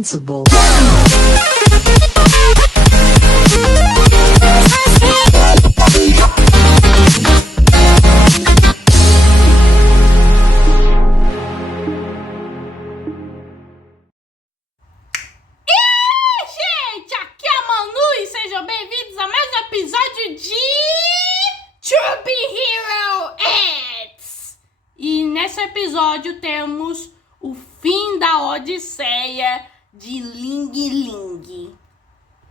invincible. Gente, aqui é a Manu e sejam bem-vindos a mais um episódio de To Be Hero X. E nesse episódio temos o fim da Odisseia de Ling Ling.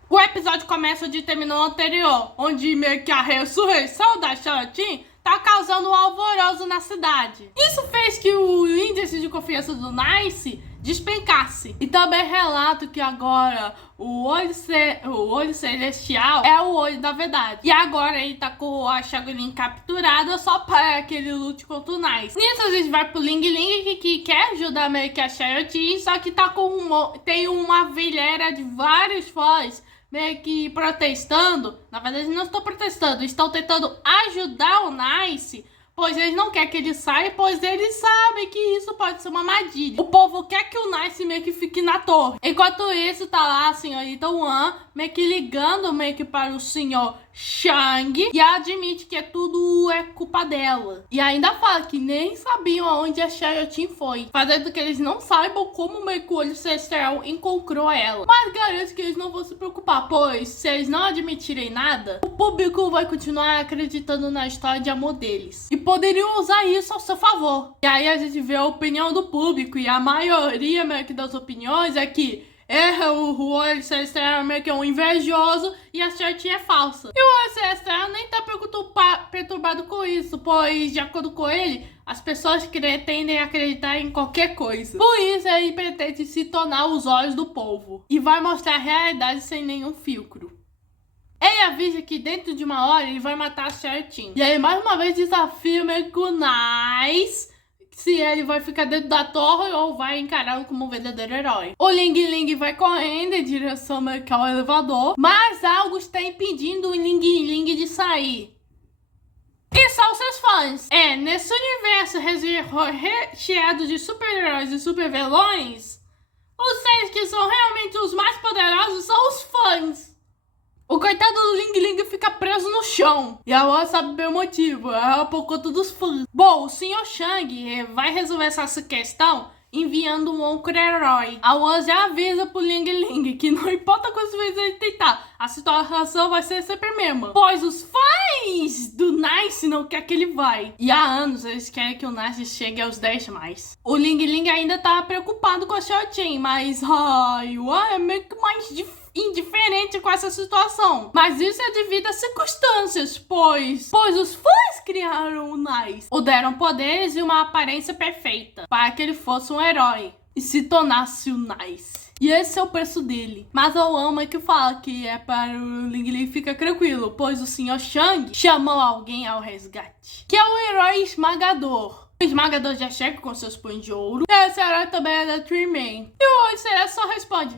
O episódio começa onde terminou o anterior, onde meio que a ressurreição da Xiaotin tá causando um alvoroço na cidade. Isso fez que o índice de confiança do Nice despencasse. E também relato que agora o olho celestial é o olho da verdade. E agora ele tá com a Xiaolin capturada só para que ele lute contra o Nice. Nisso a gente vai pro Ling Ling que quer ajudar meio que a Xiaotin, só que tá com tem uma fileira de vários fãs meio que protestando. Na verdade não estão protestando, estão tentando ajudar o Nice, pois eles não querem que ele saia, pois eles sabem que isso pode ser uma armadilha. O povo quer que o Nice meio que fique na torre. Enquanto isso, tá lá a senhorita Wan meio que ligando meio que para o senhor Shang e admite que tudo é culpa dela. E ainda fala que nem sabiam aonde a Xiaotin foi, fazendo que eles não saibam como meio que o olho celestial encontrou ela. Mas garanto que eles não vão se preocupar, pois se eles não admitirem nada, o público vai continuar acreditando na história de amor deles. E poderiam usar isso ao seu favor. E aí a gente vê a opinião do público e a maioria meio que das opiniões é que o olho celestial é meio que um invejoso e a Xiaotin é falsa. E o olho celestial nem tá perturbado com isso, pois, de acordo com ele, as pessoas tendem a acreditar em qualquer coisa. Por isso, ele pretende se tornar os olhos do povo e vai mostrar a realidade sem nenhum filtro. Ele avisa que dentro de uma hora ele vai matar a Xiaotin. E aí, mais uma vez, desafia meio que o Nice se ele vai ficar dentro da torre ou vai encará-lo como um verdadeiro herói. O Ling Ling vai correndo em direção meio que ao elevador, mas algo está impedindo o Ling Ling de sair. E são seus fãs. Nesse universo recheado de super-heróis e super-vilões, os seres que são realmente os mais poderosos são os fãs. O coitado do Ling Ling fica preso no chão. E a Wan sabe bem o motivo, é por conta dos fãs. Bom, o Sr. Shang vai resolver essa questão enviando um outro herói. A Wan já avisa pro Ling Ling que não importa quantas vezes ele tentar, a situação vai ser sempre a mesma, pois os fãs do Nice não querem que ele vai. E há anos eles querem que o Nice chegue aos 10 mais. O Ling Ling ainda tá preocupado com a Xiaotin, mas o Wan é meio que mais indiferente com essa situação. Mas isso é devido às circunstâncias, pois os fãs criaram o Nice, o deram poderes e uma aparência perfeita para que ele fosse um herói e se tornasse o Nice. E esse é o preço dele. Mas eu amo que fala que é para o Ling Ling ficar tranquilo, pois o Sr. Shang chamou alguém ao resgate, que é o herói esmagador. O esmagador já chega com seus punhos de ouro. E esse herói também é da Three Man. E o Olho só responde: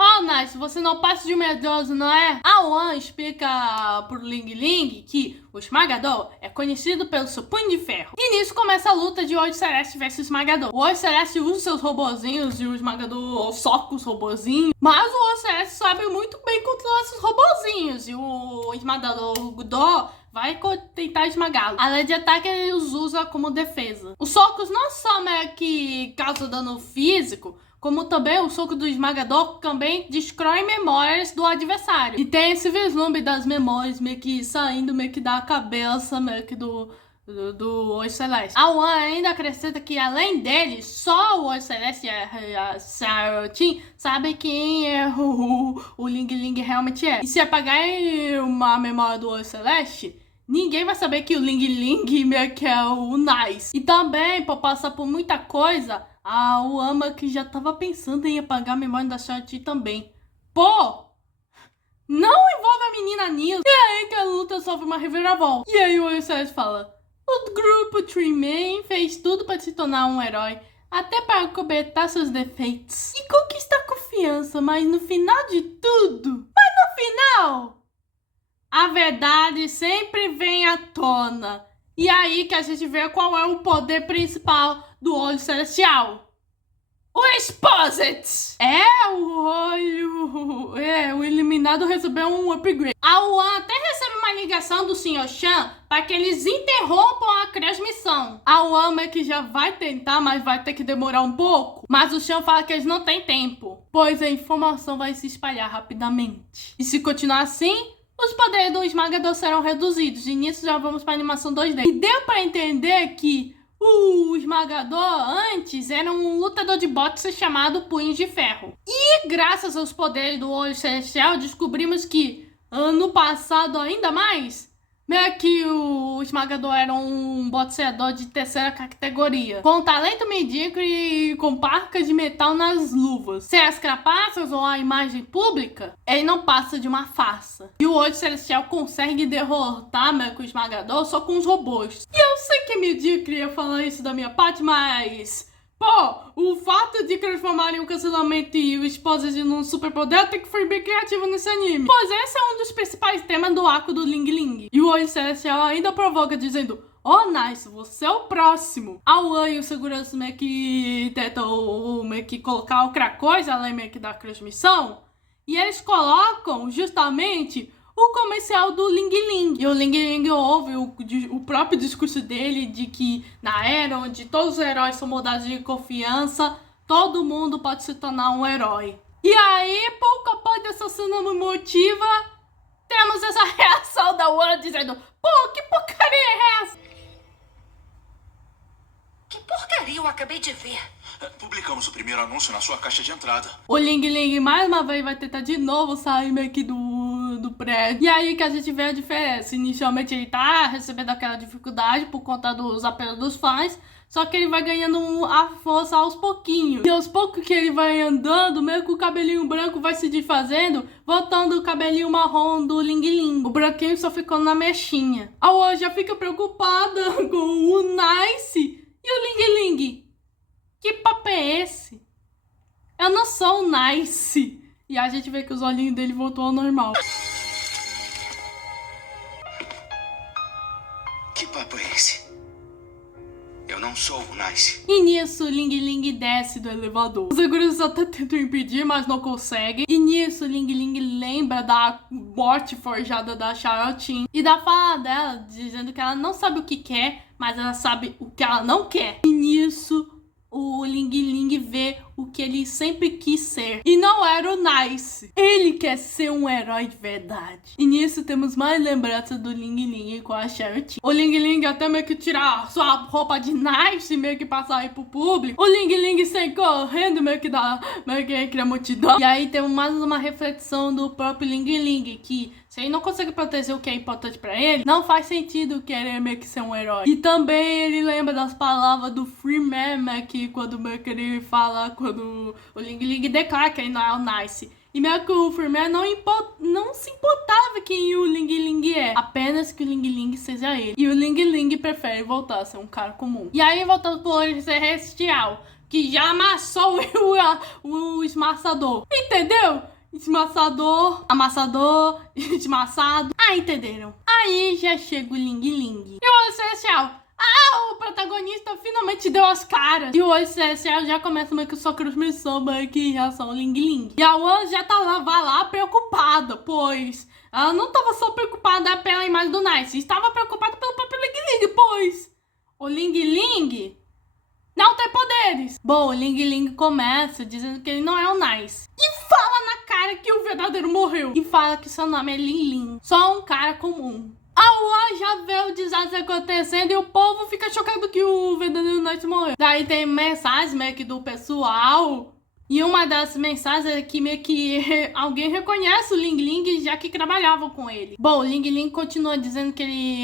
Oh, Nice, você não passa de medroso, não é? A Wan explica pro Ling Ling que o Esmagador é conhecido pelo seu punho de ferro. E nisso começa a luta de Olho Celeste versus Esmagador. O Olho Celeste usa seus robozinhos e o Esmagador soca os robozinhos. Mas o Olho Celeste sabe muito bem controlar esses robozinhos. E o Esmagador vai tentar esmagá-lo. Além de ataque, ele os usa como defesa. Os socos não só meio que causam dano físico, como também o soco do esmagador também destrói memórias do adversário. E tem esse vislumbre das memórias meio que saindo meio que da cabeça meio que do Olho Celeste. A Wan ainda acrescenta que além dele, só o Olho Celeste e a Xiaotin sabem quem é o Ling Ling realmente é. E se apagar uma memória do Olho Celeste, ninguém vai saber que o Ling Ling meio que é o Nice. E também, por passar por muita coisa, o Ama que já tava pensando em apagar a memória da Xiaotin também. Pô! Não envolve a menina nisso. E aí que a luta sofre uma reviravolta. E aí o Olho Celeste fala: o grupo Three Man fez tudo para se tornar um herói, até para cobertar seus defeitos e conquistar confiança, mas no final de tudo, a verdade sempre vem à tona. E aí que a gente vê qual é o poder principal do Olho Celestial: O Exposit! O eliminado recebeu um upgrade. A Wan até recebe uma ligação do Sr. Chan para que eles interrompam a transmissão. A Wan meio que já vai tentar, mas vai ter que demorar um pouco. Mas o Chan fala que eles não têm tempo, pois a informação vai se espalhar rapidamente. E se continuar assim, os poderes do esmagador serão reduzidos. E nisso já vamos para a animação 2D. E deu para entender que o esmagador antes era um lutador de boxe chamado Punho de Ferro. E graças aos poderes do Olho Celestial, descobrimos que ano passado ainda mais, meio que o esmagador era um boxeador de terceira categoria, com talento medíocre e com parcas de metal nas luvas. Sem as carapaças ou a imagem pública, ele não passa de uma farsa. E o Olho Celestial consegue derrotar meio que o esmagador só com os robôs. E eu sei que é medíocre ia falar isso da minha parte, mas... pô, o fato de transformarem o cancelamento e o Exposit num superpoder tem que foi bem criativo nesse anime. Pois esse é um dos principais temas do arco do Ling Ling. E o Olho Celestial ainda provoca dizendo: "Oh, Nice, você é o próximo." A Wan e o segurança meio que tentam meio que colocar outra coisa além meio que da transmissão. E eles colocam justamente o comercial do Ling Ling. E o Ling Ling ouve o próprio discurso dele de que na era onde todos os heróis são moldados de confiança, todo mundo pode se tornar um herói. E aí, pouco após dessa cena emotiva, temos essa reação da Wan dizendo: "Pô, que porcaria é essa?" Que porcaria eu acabei de ver. Publicamos o primeiro anúncio na sua caixa de entrada. O Ling Ling mais uma vez vai tentar de novo sair meio que do prédio. E aí que a gente vê a diferença. Inicialmente ele tá recebendo aquela dificuldade por conta dos apelos dos fãs, só que ele vai ganhando a força aos pouquinhos. E aos poucos que ele vai andando, meio que o cabelinho branco vai se desfazendo, voltando o cabelinho marrom do Ling Ling. O branquinho só ficando na mechinha. A Wan já fica preocupada com o Nice e o Ling Ling. Que papo é esse? Eu não sou o Nice. E a gente vê que os olhinhos dele voltou ao normal. Que papo é esse? Eu não sou o Nice. E nisso, o Ling Ling desce do elevador. Os seguranças até tentam impedir, mas não conseguem. E nisso, o Ling Ling lembra da morte forjada da Xiaoqing e da fala dela, dizendo que ela não sabe o que quer, mas ela sabe o que ela não quer. E nisso, o Ling Ling vê o que ele sempre quis ser. E não era o Nice. Ele quer ser um herói de verdade. E nisso temos mais lembranças do Ling Ling com a Xiaoqing. O Ling Ling até meio que tirar sua roupa de Nice, meio que passar aí pro público. O Ling Ling sai correndo meio que entre a multidão. E aí temos mais uma reflexão do próprio Ling Ling, que se ele não consegue proteger o que é importante pra ele, não faz sentido querer meio que ser um herói. E também ele lembra das palavras do Freeman, que quando meio que ele fala, quando o Ling Ling declara que ele não é o Nice. E meio que o Freeman não se importava quem o Ling Ling é, apenas que o Ling Ling seja ele. E o Ling Ling prefere voltar a ser um cara comum. E aí voltando pro Olho Celestial, que já amassou o esmaçador. Entendeu? Amassador, esmaçado. Ah, entenderam? Aí já chega o Ling Ling. E o Olho Celestial: "Ah, o protagonista finalmente deu as caras." E o Olho Celestial já começa meio que sua transmissão meio que em relação ao Ling Ling. E a Wan já vai lá preocupada, pois ela não estava só preocupada pela imagem do Nice, estava preocupada pelo próprio Ling Ling, pois o Ling Ling não tem poderes. Bom, o Ling Ling começa dizendo que ele não é o Nice. E fala na cara que o verdadeiro morreu. E fala que seu nome é Ling Ling. Só um cara comum. A Wan já vê o desastre acontecendo e o povo fica chocado que o verdadeiro Nice morreu. Daí tem mensagens meio que do pessoal. E uma das mensagens é que meio que alguém reconhece o Ling Ling, já que trabalhava com ele. Bom, o Ling Ling continua dizendo que ele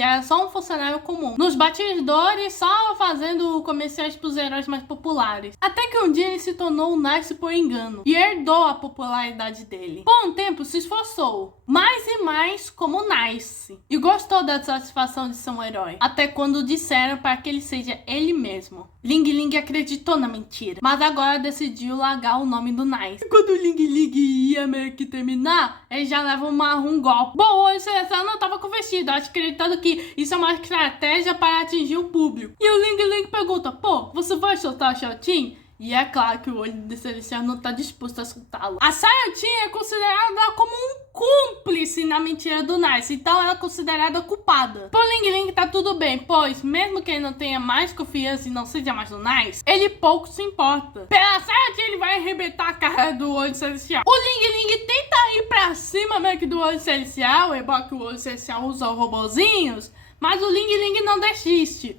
era só um funcionário comum, nos bastidores, só fazendo comerciais pros heróis mais populares. Até que um dia ele se tornou o Nice por engano e herdou a popularidade dele. Com o tempo se esforçou mais e mais como Nice e gostou da satisfação de ser um herói, até quando disseram para que ele seja ele mesmo. Ling Ling acreditou na mentira, mas agora decidiu largar o nome do Nice. E quando o Ling Ling ia meio que terminar, ele já leva um golpe. Bom, hoje ela não estava convencido, acreditando que isso é uma estratégia para atingir o público. E o Ling Ling pergunta: "Pô, você vai soltar a Xiaoqing?" E é claro que o olho celestial não tá disposto a escutá-lo. A Saiyajin é considerada como um cúmplice na mentira do Nice, então ela é considerada culpada. Pro Ling Ling tá tudo bem, pois mesmo que ele não tenha mais confiança e não seja mais do Nice, ele pouco se importa. Pela Saiyajin ele vai arrebentar a cara do olho celestial. O Ling Ling tenta ir pra cima meio que do olho celestial, embora que o olho celestial usa os robozinhos, mas o Ling Ling não desiste.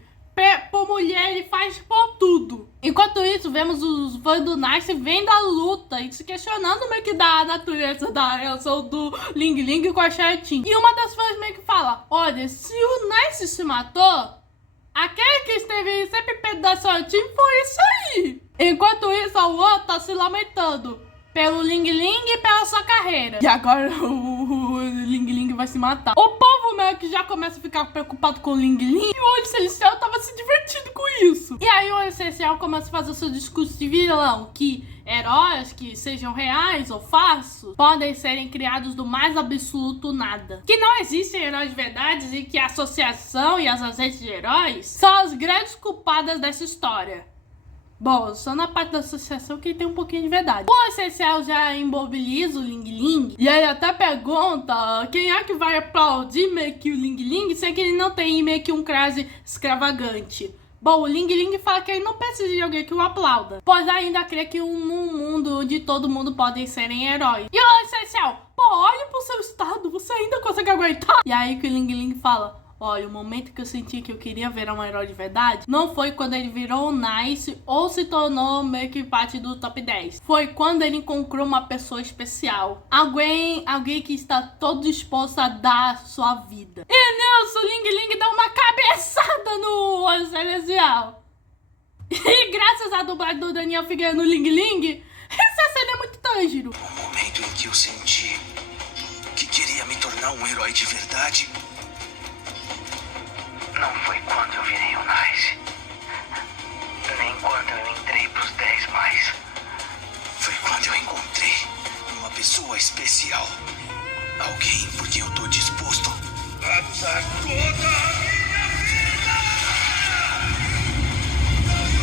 Por mulher, ele faz por tudo. Enquanto isso, vemos os fãs do Nice vendo a luta e se questionando meio que da natureza da relação do Ling Ling com a Saiyajin. E uma das fãs meio que fala: olha, se o Nice se matou, aquele que esteve sempre perto da Saiyajin foi isso aí. Enquanto isso, a Wan tá se lamentando pelo Ling Ling e pela sua carreira. E agora o Ling Ling vai se matar. O povo meio que já começa a ficar preocupado com o Ling Ling. E o olho celestial tava se divertindo com isso. E aí o olho celestial começa a fazer o seu discurso de vilão, que heróis que sejam reais ou falsos podem serem criados do mais absoluto nada. Que não existem heróis de verdade e que a associação e as agentes de heróis são as grandes culpadas dessa história. Bom, só na parte da associação que tem um pouquinho de verdade. O essencial já imobiliza o Ling Ling. E ele até pergunta quem é que vai aplaudir meio que o Ling Ling, sem que ele não tenha meio que um crase extravagante. Bom, o Ling Ling fala que ele não precisa de alguém que o aplauda, pois ainda crê que um mundo onde todo mundo pode serem heróis. E o essencial, pô, olha pro seu estado, você ainda consegue aguentar? E aí que o Ling Ling fala: olha, o momento que eu senti que eu queria ver um herói de verdade não foi quando ele virou o Nice ou se tornou meio que parte do top 10. Foi quando ele encontrou uma pessoa especial. Alguém que está todo disposto a dar sua vida. E Nelson, o Ling Ling dá uma cabeçada no olho celestial. E graças à dublagem do Daniel Figueiredo no Ling Ling, essa cena é muito Tanjiro. O momento em que eu senti que queria me tornar um herói de verdade não foi quando eu virei o Nice, nem quando eu entrei pros 10 mais. Foi quando eu encontrei uma pessoa especial. Alguém por quem eu tô disposto a dar toda a minha vida!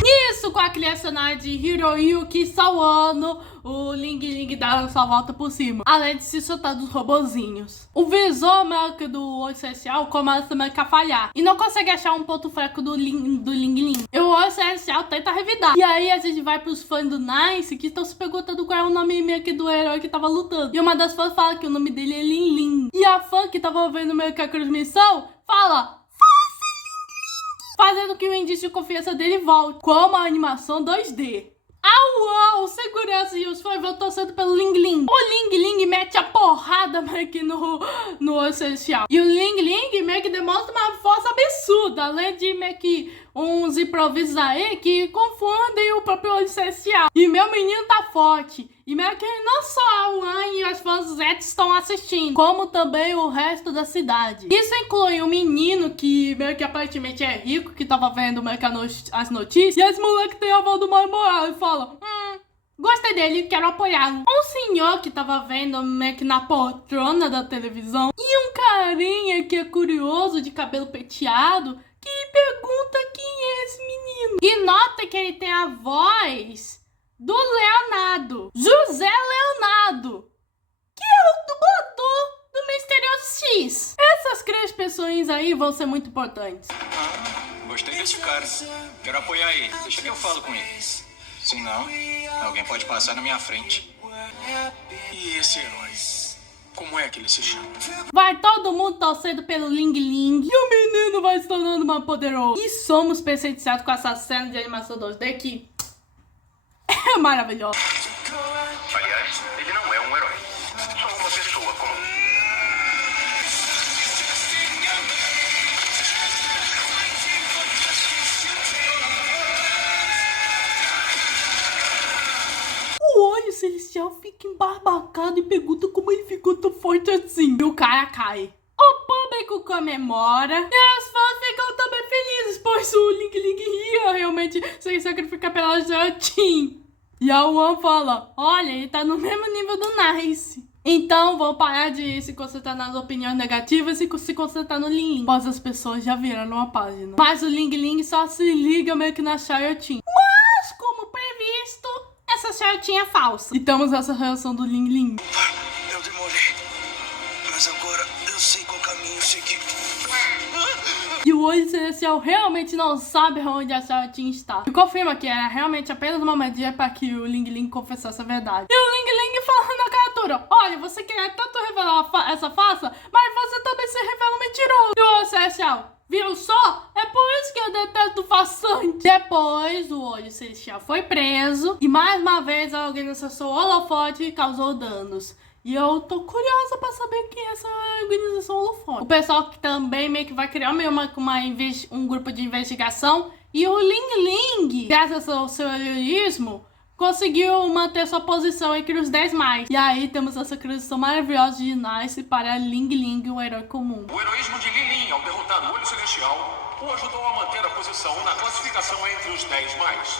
Nisso, com a criação de Hiroyuki Sawano, o Ling Ling dá sua volta por cima, além de se soltar dos robozinhos. O visor meio que do olho celestial começa meio que a falhar e não consegue achar um ponto fraco do Ling Ling. E o olho celestial tenta revidar. E aí a gente vai pros fãs do Nice que estão se perguntando qual é o nome meio que do herói que tava lutando. E uma das fãs fala que o nome dele é Ling Ling. E a fã que tava vendo meio que a transmissão fala: fazendo que o indício de confiança dele volte, como a animação 2D. Uau, segurança e os fãs vão torcendo pelo Ling Ling. O Ling Ling mete a porrada meio que no olho celestial. E o Ling Ling meio que demonstra uma força absurda, além de meio que uns improvisos aí que confundem o próprio olho celestial. E meu menino tá forte. E meio que não só a Wan e os fãs Z estão assistindo, como também o resto da cidade. Isso inclui um menino que meio que aparentemente é rico, que tava vendo meio que as notícias, e esse moleque tem a voz do Mario Morales e fala: gostei dele, quero apoiá-lo. Um senhor que tava vendo meio que na poltrona da televisão, e um carinha que é curioso, de cabelo penteado, que pergunta quem é esse menino. E nota que ele tem a voz do Leonardo, José Leonardo, que é o dublador do Misterioso X. Essas 3 pessoas aí vão ser muito importantes. Gostei desse cara. Quero apoiar ele. Deixa que eu falo com ele. Se não, alguém pode passar na minha frente. E esse herói? Como é que ele se chama? Vai todo mundo torcendo pelo Ling Ling. E o menino vai se tornando mais poderoso. E somos presenteados com essa cena de animação 2D que é maravilhosa. Aliás, ele não é um herói. Só uma pessoa comum. O olho celestial fica embarbacado e pergunta como ele ficou tão forte assim. E o cara cai. O público comemora e os fãs ficam também felizes, pois o Ling Ling ia realmente se sacrificar pela Saiyajin. E a Wan fala: olha, ele tá no mesmo nível do Nice. Então vão parar de se concentrar nas opiniões negativas e se concentrar no Ling Ling, pois as pessoas já viraram a página. Mas o Ling Ling só se liga meio que na Saiyajin. Mas, como previsto, saiotinha falsa. E temos essa reação do Ling Ling. Eu demorei. Mas agora eu sei qual caminho seguir. E o olho celestial realmente não sabe onde a saiotinha está. E confirma que era realmente apenas uma magia para que o Ling Ling confessasse a verdade. E o Ling Ling falando na criatura: olha, você quer tanto revelar essa farsa, mas você também se revela mentiroso. E o olho celestial: viu só? É por isso que eu detesto farsante. Depois, o olho celestial foi preso. E mais uma vez a organização Holofote causou danos. E eu tô curiosa pra saber quem é essa organização Holofote. O pessoal que também meio que vai criar um grupo de investigação. E o Ling Ling, graças ao seu heroísmo, conseguiu manter sua posição entre os 10 mais. E aí temos essa criação maravilhosa de Nice para Ling Ling, o herói comum. O heroísmo de Ling Ling ao derrotar o Olho Celestial o ajudou a manter a posição na classificação entre os 10 mais.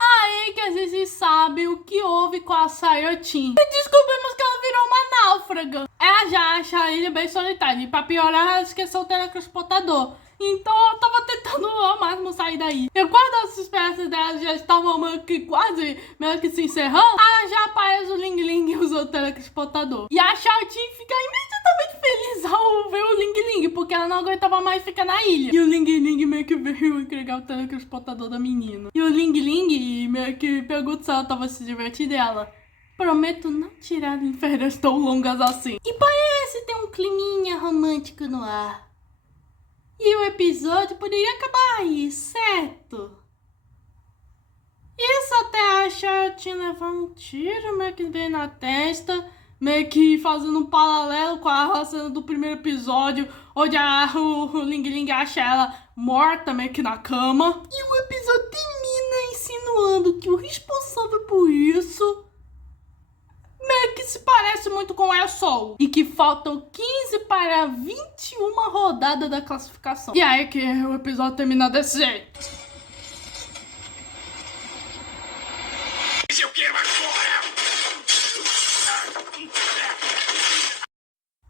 Aí que a gente sabe o que houve com a Saiotin. E descobrimos que ela virou uma náufraga. Ela já acha a ilha bem solitária. E pra piorar, ela esqueceu o teletransportador. Então ela tava tentando ao máximo sair daí. E quando as esperanças dela já estavam meio que se encerrando, aí já aparece o Ling Ling e usa o teletransportador. E a Xiaotin fica imediatamente feliz ao ver o Ling Ling, porque ela não aguentava mais ficar na ilha. E o Ling Ling meio que veio entregar o teletransportador da menina. E o Ling Ling meio que pergunta se ela tava se divertindo dela: prometo não tirar férias tão longas assim. E parece ter um climinha romântico no ar. E o episódio poderia acabar aí, certo? Isso até a Xiaotin levar um tiro meio que bem na testa, meio que fazendo um paralelo com a cena do primeiro episódio, onde o Ling Ling acha ela morta meio que na cama. E o episódio termina insinuando que o responsável por isso meio que se parece muito com o ESOL. E que faltam 15 para 21 rodadas da classificação. E aí que o episódio termina desse jeito. Eu quero agora!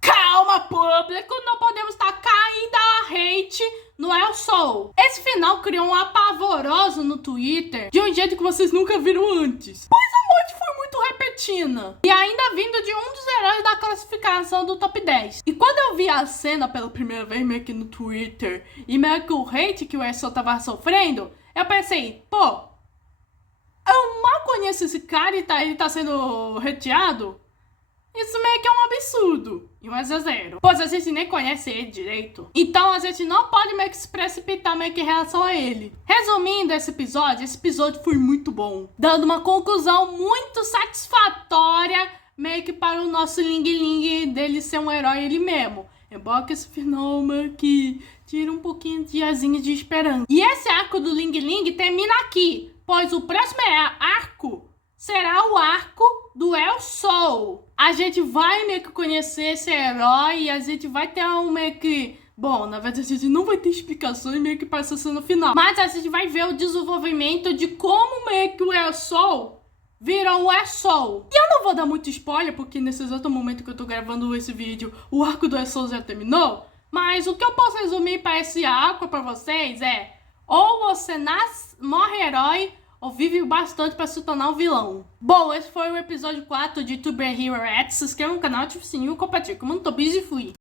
Calma, público, não podemos tacar ainda a hate no ESOL. Esse final criou um apavoroso no Twitter de um jeito que vocês nunca viram antes. Pois a morte foi muito repentina. E ainda vindo de um dos heróis da classificação do top 10. E quando eu vi a cena pela primeira vez meio que no Twitter, e meio que o hate que o ESOL tava sofrendo, eu pensei, pô, eu mal conheço esse cara e ele tá sendo hateado? Isso meio que é um absurdo. E um exagero. Pois a gente nem conhece ele direito. Então a gente não pode meio que se precipitar meio que em relação a ele. Resumindo esse episódio foi muito bom. Dando uma conclusão muito satisfatória meio que para o nosso Ling Ling dele ser um herói ele mesmo. Embora que esse final meio que tira um pouquinho de asinha de esperança. E esse arco do Ling Ling termina aqui. Pois o próximo arco será o arco do ESOL. A gente vai meio que conhecer esse herói e a gente vai ter um meio que... Bom, na verdade a gente não vai ter explicações meio que para essa cena final. Mas a gente vai ver o desenvolvimento de como meio que o ESOL virou o ESOL. E eu não vou dar muito spoiler, porque nesse exato momento que eu tô gravando esse vídeo, o arco do ESOL já terminou. Mas o que eu posso resumir para esse arco para vocês é... ou você morre herói, ou vive bastante para se tornar um vilão. Bom, esse foi o episódio 4 de Super Hero X. Se inscreva no canal, ative o sininho, compartilhe. Como não tô busy, fui.